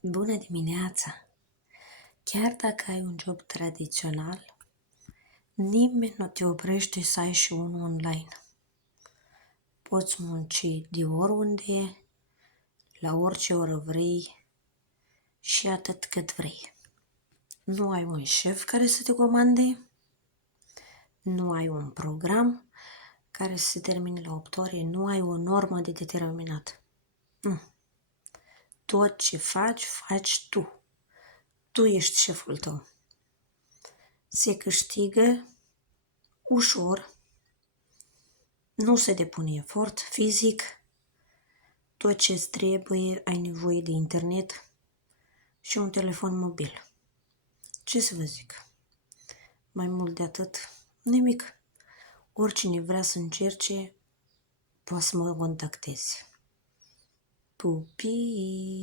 Bună dimineața! Chiar dacă ai un job tradițional, nimeni nu te oprește să ai și unul online. Poți munci de oriunde, la orice oră vrei și atât cât vrei. Nu ai un șef care să te comande, nu ai un program care să se termine la 8 ore, nu ai o normă de determinat. Nu. Tot ce faci, faci tu. Tu ești șeful tău. Se câștigă ușor, nu se depune efort fizic, tot ce-ți trebuie, ai nevoie de internet și un telefon mobil. Ce să vă zic? Mai mult de atât, nimic. Oricine vrea să încerce, poate să mă contacteze. Pupii!